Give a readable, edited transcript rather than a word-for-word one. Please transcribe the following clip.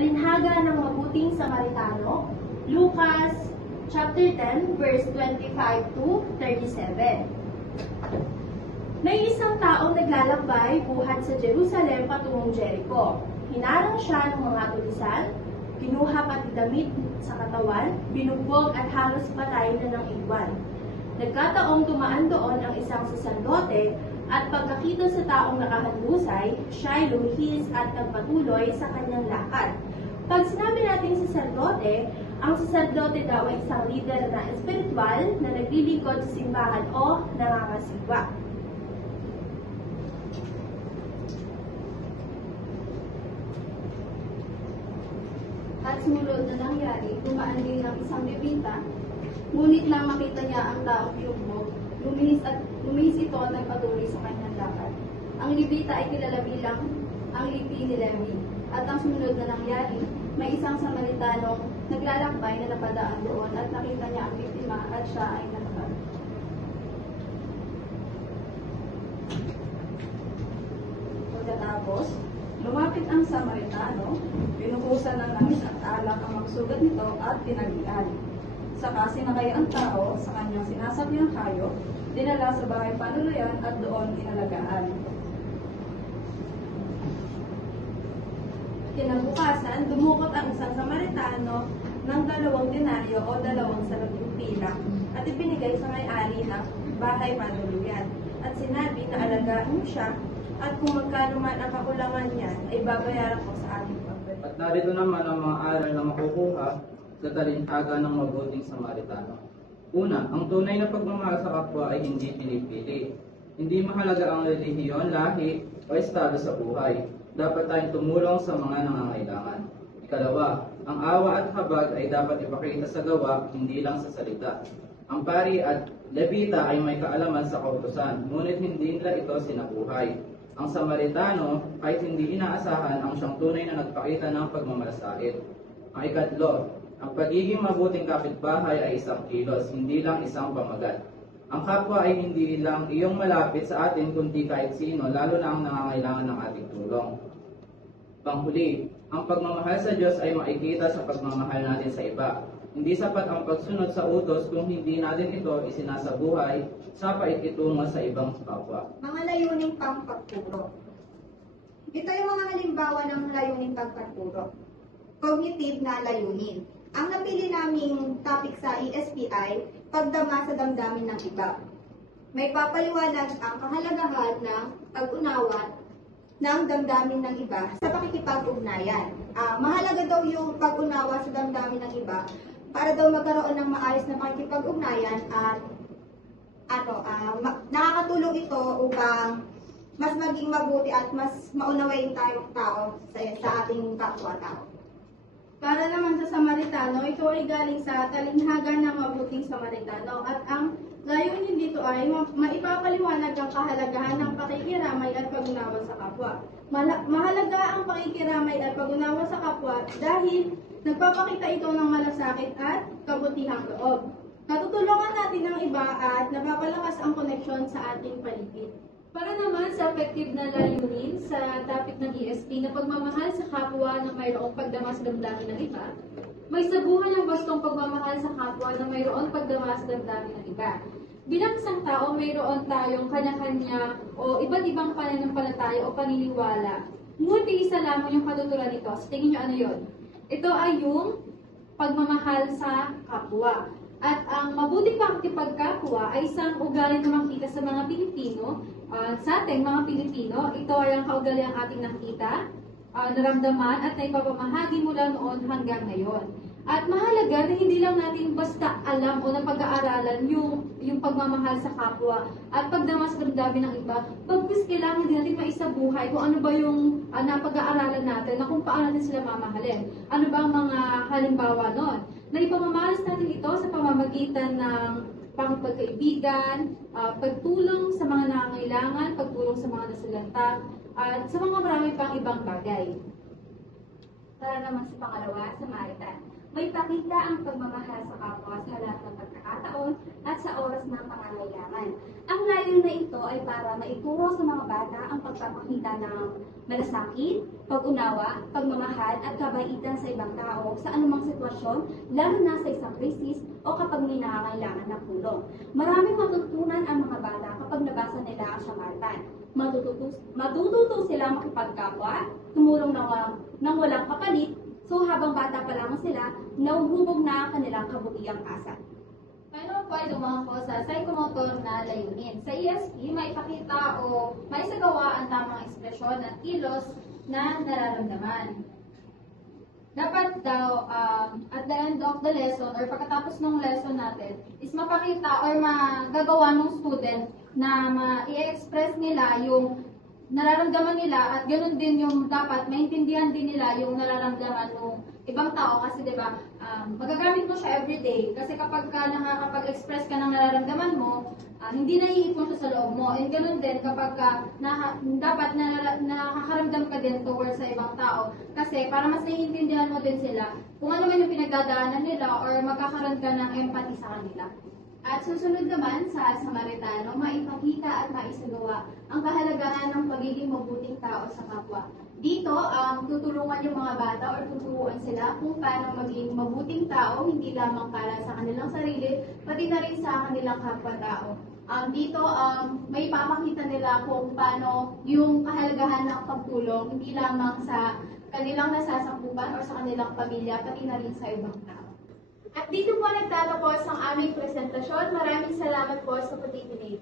Talinhaga ng Mabuting Samaritano, Lucas chapter 10, verse 25 to 37. May isang taong naglalakbay buhat sa Jerusalem patungong Jericho. Hinarang siya ng mga tulisan, kinuha pati damit sa katawan, binugbog at halos patay na ng iwan. Nagkataong dumaan doon ang isang saserdote at pagkakita sa taong nakahandusay, siya'y lumihis at nagpatuloy sa kanyang lakad. Pag sinabi nating saserdote, ang saserdote daw ay isang leader na espiritual na naglilingkod sa simbahan o nangangasigwa. At sumunod na nangyari, dumaan din ang isang levita, ngunit nang makita niya ang taong binugbog, lumihis ito at nagpatuloy sa kanyang lakad. Ang levita ay kilala bilang ang lipi ni Levi. At ang sumunod na nangyari, may isang Samaritano naglalakbay na napadaan doon at nakita niya ang biktima at siya ay natapad. Pagkatapos, lumapit ang Samaritano, pinukusan ng langis at alak ang magsugat nito at tinagian. Saka sinakay ang tao sa kanyang sinasakyang hayop, dinala sa bahay panuluyan at doon inalagaan. Kinabukasan, dumukot ang isang Samaritano ng 2 denaryo o 2 salabing pilak at ibinigay sa may-ari ng bahay panuluyan. At sinabi na alagaan mo siya at kung magkano man ang kakulangan niya ay babayaran ko sa ating pagbalik. At narito naman ang mga aral na makukuha sa talinhaga ng mabuting Samaritano. Una, ang tunay na pagmamahal sa kapwa ay hindi pinipili. Hindi mahalaga ang relihiyon, lahi, o estado sa buhay. Dapat tayong tumulong sa mga nangangailangan. Ikalawa, ang awa at habag ay dapat ipakita sa gawa, hindi lang sa salita. Ang pari at levita ay may kaalaman sa kautusan, ngunit hindi nila ito sinabuhay. Ang Samaritano, kahit hindi inaasahan, ang siyang tunay na nagpakita ng pagmamalasakit. Ang ikatlo, ang pagiging mabuting kapitbahay ay isang kilos, hindi lang isang pamagat. Ang kapwa ay hindi lang iyong malapit sa atin, kundi kahit sino, lalo na ang nangangailangan ng ating tulong. Panghuli, ang pagmamahal sa Diyos ay makikita sa pagmamahal natin sa iba. Hindi sapat ang pagsunod sa utos kung hindi natin ito isinasabuhay sa paikitungo sa ibang kapwa. Mga layuning pagpagturo. Ito yung mga halimbawa ng layuning pagpagturo. Cognitive na layunin. Ang napili naming topic sa ESP ay pagdama sa damdamin ng iba. May papaliwanag ang kahalagahan ng pag-unawa ng damdamin ng iba sa pakikipag-ugnayan. Mahalaga daw yung pag-unawa sa damdamin ng iba para daw magkaroon ng maayos na pakikipag-ugnayan at nakakatulong ito upang mas maging mabuti at mas maunawain tayong tao sa ating kapwa-tao. Para naman sa Samaritano, ito ay galing sa talinhaga ng mabuting Samaritano at ang layunin dito ay maipapaliwanag ang kahalagahan ng pakikiramay at pag-unawa sa kapwa. Mahalaga ang pakikiramay at pag-unawa sa kapwa dahil nagpapakita ito ng malasakit at kabutihang loob. Natutulungan natin ang iba at napapalakas ang koneksyon sa ating paligid. Para naman sa effective na layunin sa topic ng ESP na pagmamahal sa kapwa na mayroong pagdama sa damdamin ng iba, may sabuhan ang bastong pagmamahal sa kapwa na mayroong pagdama sa damdamin ng iba. Bilang isang tao, mayroon tayong kanya-kanya o iba't ibang pananampalataya o paniniwala. Ngunit isa lamang yung katuturan nito. Sa tingin nyo ano yun? Ito ay yung pagmamahal sa kapwa. At ang mabuting pakikipagkapwa ay isang ugali na makita sa mga Pilipino. Sa ating mga Pilipino, ito ay ang kaugaliang ating nakita, naramdaman at naipapamahagi mula noon hanggang ngayon. At mahalaga na hindi lang natin basta alam o napag-aaralan yung pagmamahal sa kapwa at pagdama sa damdamin ng iba. Bagkus kailangan din natin maisabuhay kung ano ba yung napag-aaralan natin na kung paano natin sila mamahalin. Ano ba ang mga halimbawa nun? Na ipamamalas natin ito sa pamamagitan ng pagkaibigan, pagtulong sa mga nangangailangan, pagtulong sa mga nasalanta, at sa mga marami pang ibang bagay. Para naman sa pangalawa, Samaritan. May pakita ang pagmamahal sa kapwa sa lahat ng pagkakataon at sa oras ng pangangailangan. Ang layon na ito ay para maituro sa mga bata ang pagpapakita ng malasakit, pag-unawa, pagmamahal at kabaitan sa ibang tao sa anumang sitwasyon, lalo na sa isang krisis o kapag may nangangailangan ng tulong. Maraming matutunan ang mga bata kapag nabasa nila ang Samaritan. Matututo sila makipagkapwa, tumulong ng walang kapalit, so habang bata pa lamang sila, nauhubog na ang kanilang kabutiang asa. Paano po ay dumako sa psychomotor na layunin? Sa ESP, maipakita o maisagawa ang tamang ekspresyon at kilos na nararamdaman. Dapat daw, at the end of the lesson or pagkatapos ng lesson natin, is mapakita or magagawa ng student na ma-i-express nila yung nararamdaman nila at ganoon din yung dapat maintindihan din nila yung nararamdaman ng ibang tao kasi 'di ba magagamit mo siya everyday kasi kapag ka nakakapag-express ka ng nararamdaman mo hindi naiipon siya sa loob mo and ganoon din kapag dapat nakakaramdam ka din towards sa ibang tao kasi para mas naiintindihan mo din sila kung ano man yung pinagdadaanan nila or magkakaroon ka ng empathy sa kanila. At susunod naman sa Samaritano, maipakita at maisagawa ang kahalagahan ng pagiging mabuting tao sa kapwa. Dito, tutulungan yung mga bata o tuturuan sila kung paano maging mabuting tao, hindi lamang para sa kanilang sarili, pati na rin sa kanilang kapwa-tao. Dito, may papakita nila kung paano yung kahalagahan ng pagtulong, hindi lamang sa kanilang nasasakupan o sa kanilang pamilya, pati na rin sa ibang tao. At dito po nagtatapos ang aming presentasyon. Maraming salamat po sa pakikinig.